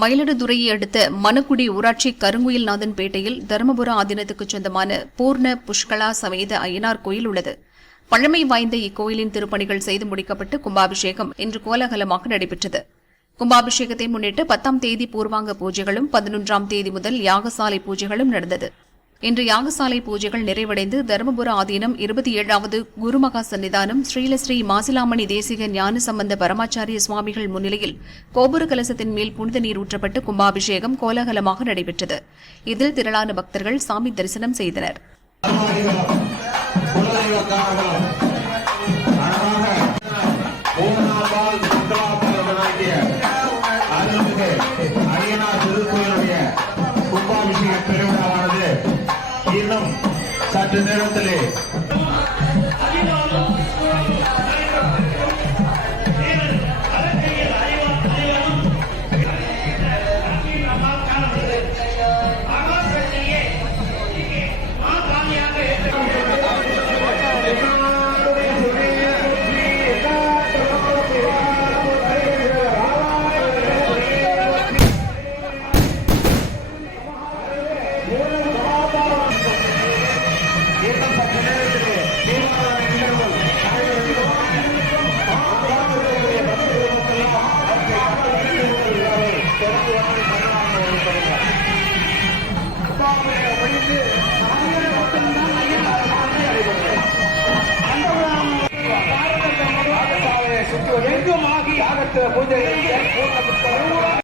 மயிலாடுதுறையை அடுத்த மணக்குடி ஊராட்சி கருங்குயில்நாதன்பேட்டையில் தருமபுர ஆதீனத்துக்கு சொந்தமான பூர்ண புஷ்கலா சமேத அய்யனார் கோயில் உள்ளது. பழமை வாய்ந்த இக்கோயிலின் திருப்பணிகள் செய்து முடிக்கப்பட்டு கும்பாபிஷேகம் இன்று கோலாகலமாக நடைபெற்றது. கும்பாபிஷேகத்தை முன்னிட்டு 10ஆம் தேதி பூர்வாங்க பூஜைகளும் 11ஆம் தேதி முதல் யாகசாலை பூஜைகளும் நடந்தது. இன்று யாகசாலை பூஜைகள் நிறைவடைந்து தருமபுர ஆதீனம் 27வது குருமகா சன்னிதானம் ஸ்ரீலஸ்ரீ மாசிலாமணி தேசிக ஞான சம்பந்த பரமாச்சாரிய சுவாமிகள் முன்னிலையில் கோபுர கலசத்தின் மேல் புனித நீர் ஊற்றப்பட்டு கும்பாபிஷேகம் கோலாகலமாக நடைபெற்றது. இதில் திரளான பக்தர்கள் சாமி தரிசனம் செய்தனர். இன்னும் சற்று நேரத்திலே பூஜை